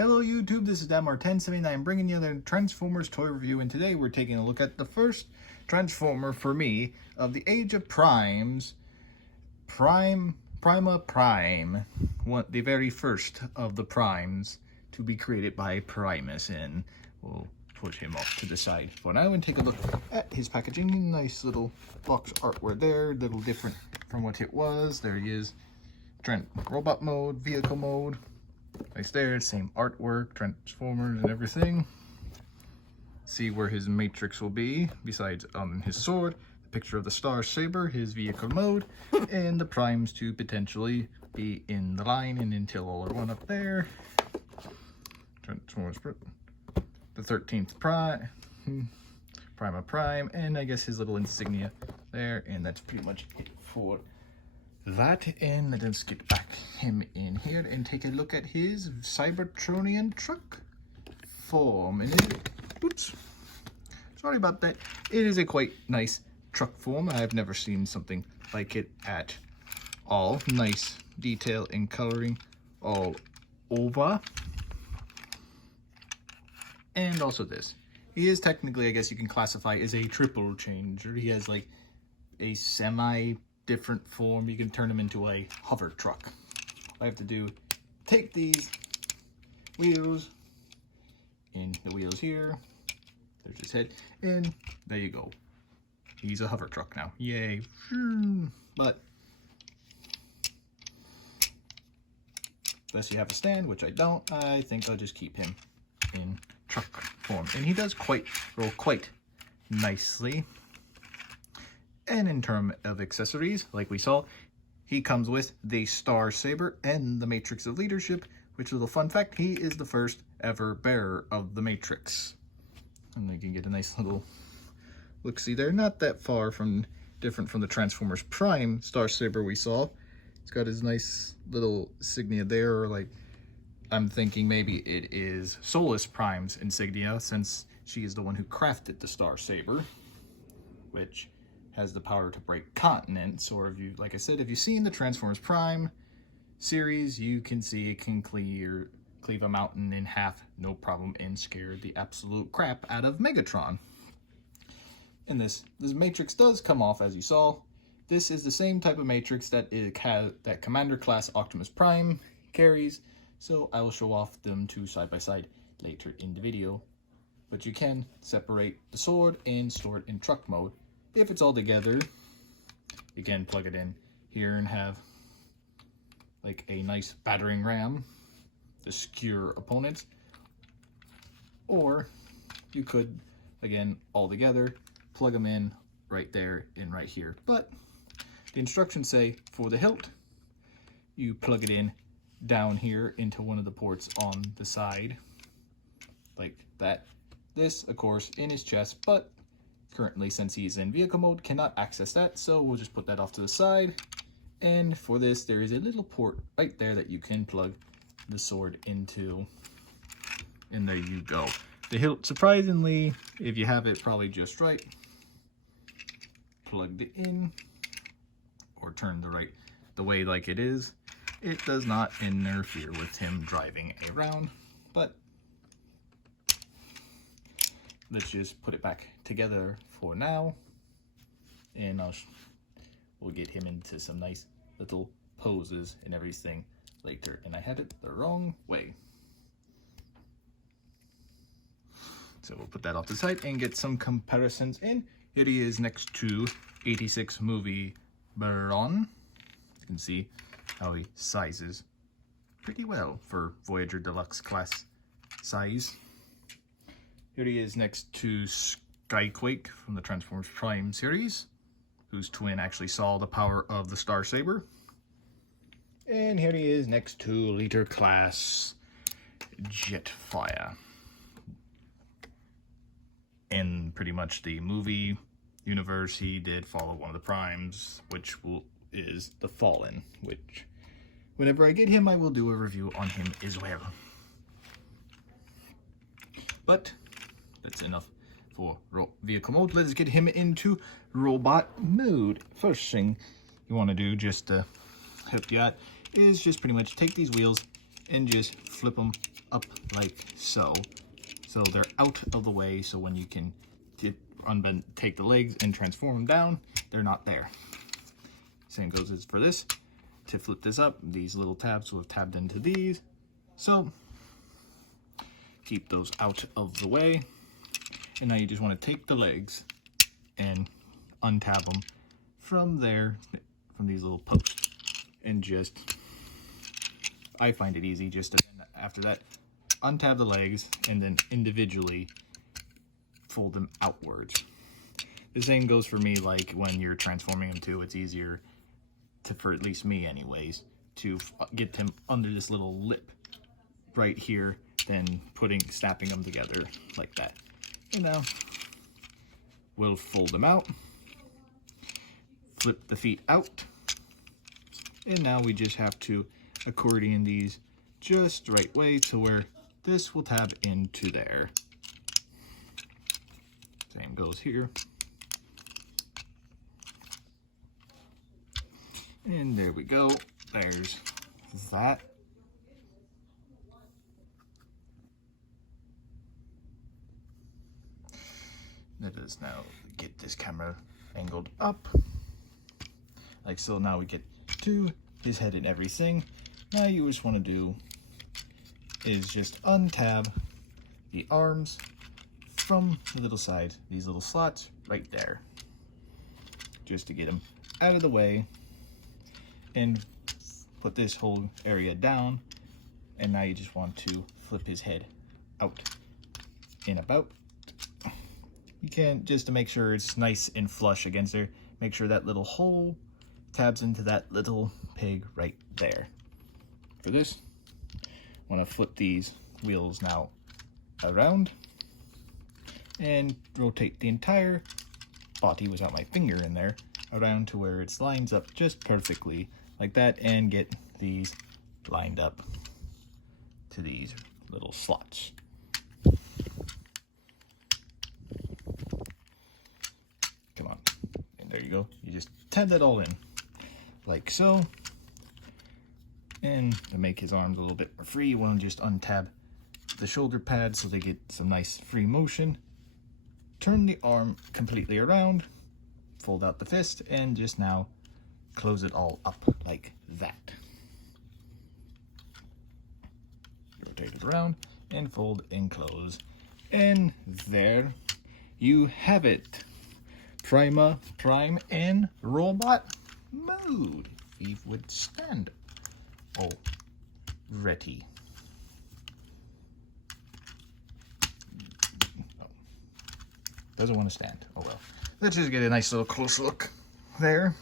Hello YouTube, this is Damar1079 bringing you the Transformers toy review, and today we're taking a look at the first Transformer for me of the Age of Primes, Prima Prime, the very first of the Primes to be created by Primus, and we'll put him off to the side for now and take a look at his packaging. Nice little box artwork there, a little different from what it was. There he is, robot mode, vehicle mode. Nice there, same artwork, Transformers and everything. See where his matrix will be, besides his sword, the picture of the Star Saber, his vehicle mode, and the primes to potentially be in the line, and until all are one up there. Transformers, the 13th Prime, Prima Prime, and I guess his little insignia there, and that's pretty much it for that. And let's get back him in here and take a look at his Cybertronian truck form. And oops, sorry about that. It is a quite nice truck form. I've never seen something like it at all. Nice detail and coloring all over. And also this. He is technically, I guess you can classify as a triple changer. He has like a semi-different form. You can turn him into a hover truck. All I have to do, take these wheels, and the wheels here, there's his head, and there you go. He's a hover truck now. Yay. But unless you have a stand, which I don't, I think I'll just keep him in truck form. And he does roll quite nicely. And in terms of accessories, like we saw, he comes with the Star Saber and the Matrix of Leadership, which is a fun fact, he is the first ever bearer of the Matrix. And you can get a nice little look-see there. Not that far from different from the Transformers Prime Star Saber we saw. He's got his nice little insignia there, or like, I'm thinking maybe it is Solus Prime's insignia, since she is the one who crafted the Star Saber, which has the power to break continents. Or if you, like I said, if you've seen the Transformers Prime series, you can see it can cleave a mountain in half, no problem, and scare the absolute crap out of Megatron. And this Matrix does come off, as you saw. This is the same type of Matrix that Commander Class Optimus Prime carries, so I will show off them two side by side later in the video. But you can separate the sword and store it in truck mode. If it's all together, you can plug it in here and have like a nice battering ram to skewer opponents. Or you could, again, all together, plug them in right there and right here. But the instructions say for the hilt, you plug it in down here into one of the ports on the side, like that. This, of course, in his chest, but currently, since he's in vehicle mode, cannot access that, so we'll just put that off to the side. And for this, there is a little port right there that you can plug the sword into, and there you go. The hilt, surprisingly, if you have it probably just right, plugged it in, or turned the way like it is, it does not interfere with him driving around. But let's just put it back together for now, and we'll get him into some nice little poses and everything later. And I had it the wrong way, so we'll put that off to the side and get some comparisons in. Here he is next to 86 movie Baron. You can see how he sizes pretty well for Voyager Deluxe class size. Here he is next to Skyquake from the Transformers Prime series, whose twin actually saw the power of the Star Saber. And here he is next to Leader Class Jetfire. In pretty much the movie universe, he did follow one of the Primes, which is the Fallen, which whenever I get him, I will do a review on him as well. But that's enough for vehicle mode. Let's get him into robot mode. First thing you want to do, just to help you out, is just pretty much take these wheels and just flip them up like so. So they're out of the way, so when you can unbend, take the legs and transform them down, they're not there. Same goes as for this. To flip this up, these little tabs will have tabbed into these. So keep those out of the way. And now you just want to take the legs and untab them from there, from these little posts. And just, I find it easy just to, after that, untab the legs and then individually fold them outwards. The same goes for me, like when you're transforming them too, it's easier to, for at least me anyways, to get them under this little lip right here than snapping them together like that. And now we'll fold them out, flip the feet out, and now we just have to accordion these just the right way to where this will tab into there. Same goes here. And there we go. There's that. Let us now get this camera angled up. Like so. Now we get to his head and everything. Now you just want to do is just untab the arms from the little side, these little slots right there, just to get them out of the way, and put this whole area down. And now you just want to flip his head out and about. You can, just to make sure it's nice and flush against there, make sure that little hole tabs into that little pig right there. For this, I want to flip these wheels now around and rotate the entire body without my finger in there around to where it lines up just perfectly like that, and get these lined up to these little slots. Come on, and there you go. You just tab that all in like so. And to make his arms a little bit more free, you want to just untab the shoulder pads so they get some nice free motion. Turn the arm completely around, fold out the fist, and just now close it all up like that. Rotate it around and fold and close. And there you have it. Prima Prime in robot mode. He would stand already. Oh. Doesn't want to stand. Oh well. Let's just get a nice little close look there.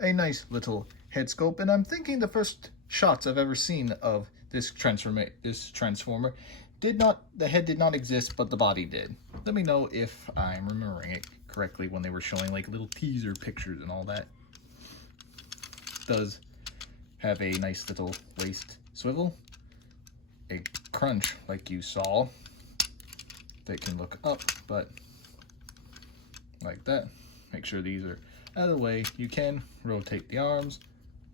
A nice little head sculpt, and I'm thinking the first shots I've ever seen of this transformer the head did not exist, but the body did. Let me know if I'm remembering it correctly when they were showing like little teaser pictures and all that. Does have a nice little waist swivel, a crunch like you saw that can look up, but like that. Make sure these are out of the way. You can rotate the arms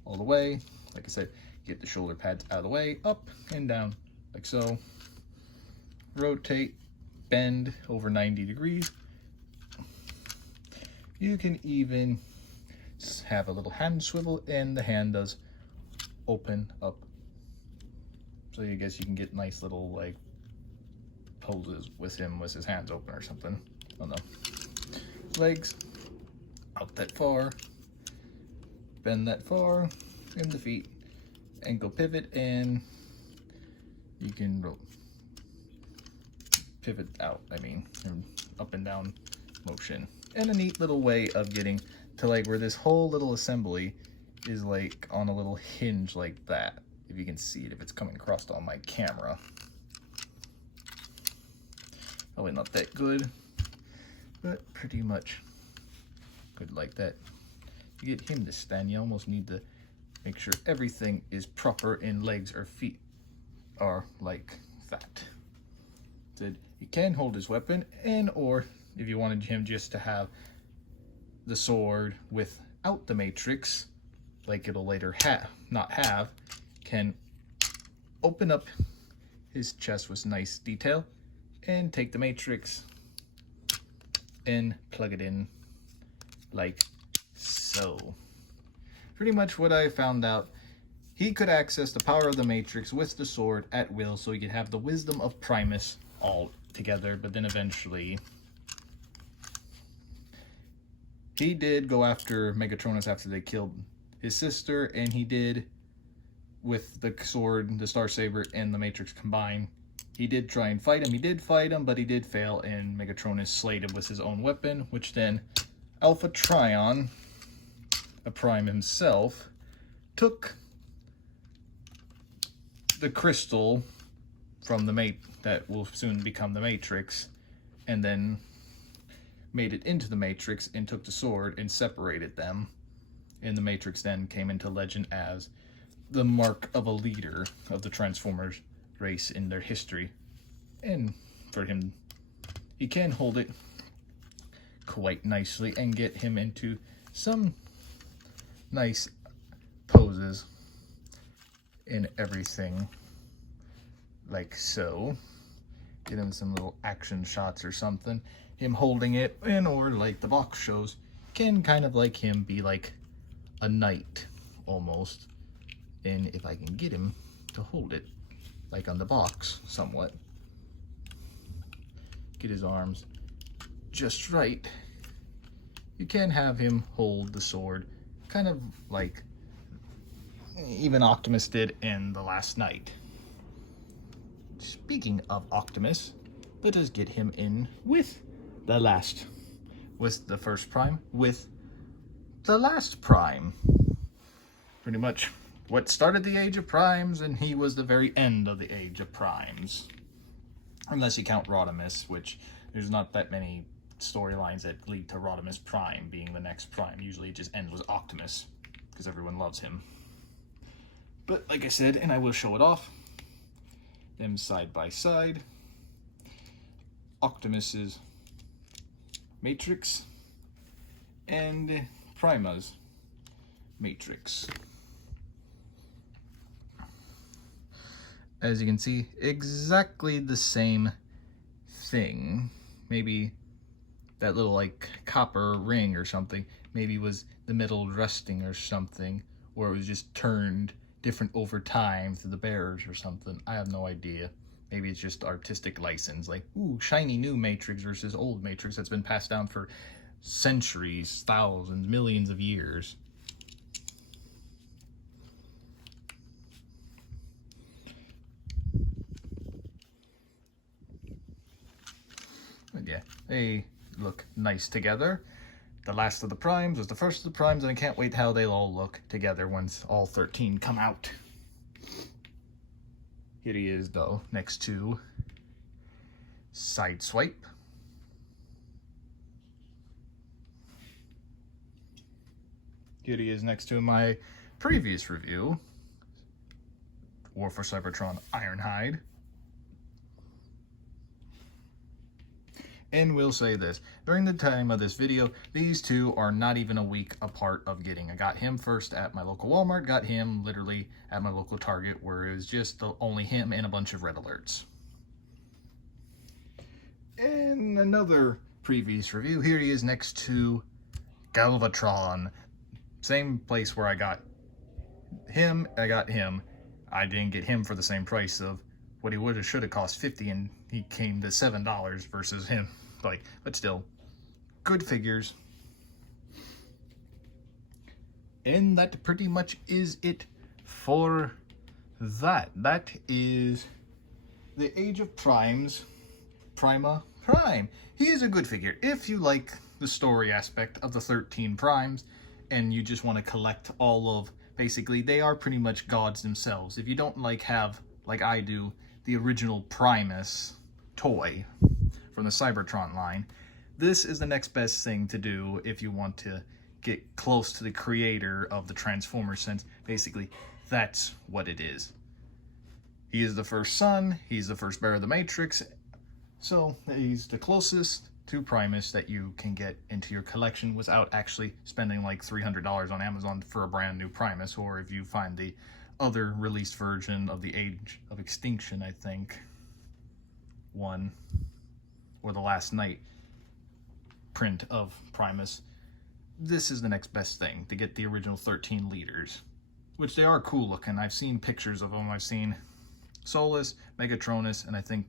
all the way. Like I said, get the shoulder pads out of the way, up and down like so. Rotate, bend over 90 degrees. You can even have a little hand swivel, and the hand does open up. So I guess you can get nice little like poses with him with his hands open or something. I don't know. Legs out that far, bend that far, and the feet, ankle pivot, and you can pivot out, and up and down motion. And a neat little way of getting to like where this whole little assembly is like on a little hinge like that. If you can see it, if it's coming across on my camera. Probably not that good, but pretty much good like that. To get him to stand, you almost need to make sure everything is proper and legs or feet are like that. So you can hold his weapon, and or if you wanted him just to have the sword without the matrix, like it'll later not have, can open up his chest with nice detail and take the matrix and plug it in like so. Pretty much what I found out, he could access the power of the matrix with the sword at will, so he could have the wisdom of Primus all together, but then eventually he did go after Megatronus after they killed his sister, and he did, with the sword, the Star Saber, and the Matrix combined, he did try and fight him. He did fight him, but he did fail, and Megatronus slayed him with his own weapon, which then Alpha Trion, a Prime himself, took the crystal from the that will soon become the Matrix, and then made it into the Matrix and took the sword and separated them. And the Matrix then came into legend as the mark of a leader of the Transformers race in their history. And for him, he can hold it quite nicely and get him into some nice poses and everything, like so. Get him some little action shots or something, him holding it, and or like the box shows, can kind of like him be like a knight almost. And if I can get him to hold it like on the box somewhat, get his arms just right, you can have him hold the sword kind of like even Optimus did in The Last Knight. Speaking of Optimus, let us get him in with the first Prime, with the last Prime. Pretty much what started the Age of Primes, and he was the very end of the Age of Primes. Unless you count Rodimus, which there's not that many storylines that lead to Rodimus Prime being the next Prime. Usually it just ends with Optimus, because everyone loves him. But like I said, and I will show it off, them side by side. Optimus's Matrix and Prima's Matrix. As you can see, exactly the same thing. Maybe that little like copper ring or something maybe was the metal rusting or something, or it was just turned different over time through the bearers or something. I have no idea. Maybe it's just artistic license, like, ooh, shiny new Matrix versus old Matrix that's been passed down for centuries, thousands, millions of years. But yeah, they look nice together. The last of the Primes was the first of the Primes, and I can't wait how they'll all look together once all 13 come out. Here he is, though, next to Sideswipe. Here he is next to my previous review, War for Cybertron Ironhide. And we'll say this, during the time of this video, these two are not even a week apart of getting. I got him first at my local Walmart, got him literally at my local Target, where it was just only him and a bunch of red alerts. And another previous review, here he is next to Galvatron. Same place where I got him. I didn't get him for the same price of what he would have should have cost $50, and he came to $7 versus him. Like, but still, good figures. And that pretty much is it for that. That is the Age of Primes, Prima Prime. He is a good figure. If you like the story aspect of the 13 Primes, and you just want to collect all of, basically, they are pretty much gods themselves. If you don't have, like I do, the original Primus toy from the Cybertron line, this is the next best thing to do if you want to get close to the creator of the Transformers, since basically that's what it is. He is the first son, he's the first bearer of the Matrix, so he's the closest to Primus that you can get into your collection without actually spending like $300 on Amazon for a brand new Primus, or if you find the other released version of the Age of Extinction, I think, one, or the Last Night print of Primus, this is the next best thing to get the original 13 liters, which they are cool looking. I've seen pictures of them. I've seen Solus, Megatronus, and I think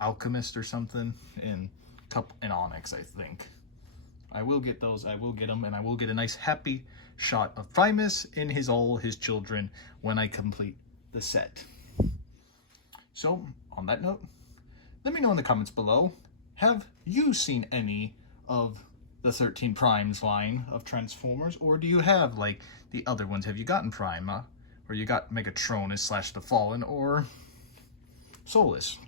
Alchemist or something in Onyx, I think. I will get those. I will get them, and I will get a nice happy shot of Primus in all his children when I complete the set. So, on that note, let me know in the comments below, have you seen any of the 13 Primes line of Transformers, or do you have, like, the other ones? Have you gotten Prima, or you got Megatronus / the Fallen, or Solus?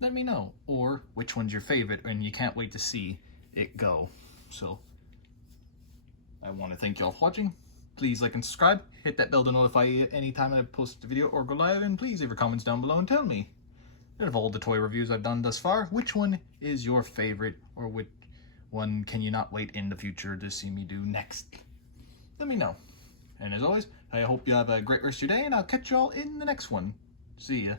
Let me know, or which one's your favorite, and you can't wait to see it go. So, I want to thank y'all for watching. Please like and subscribe, hit that bell to notify you anytime I post a video or go live, and please leave your comments down below and tell me, out of all the toy reviews I've done thus far, which one is your favorite, or which one can you not wait in the future to see me do next? Let me know. And as always, I hope you have a great rest of your day, and I'll catch y'all in the next one. See ya.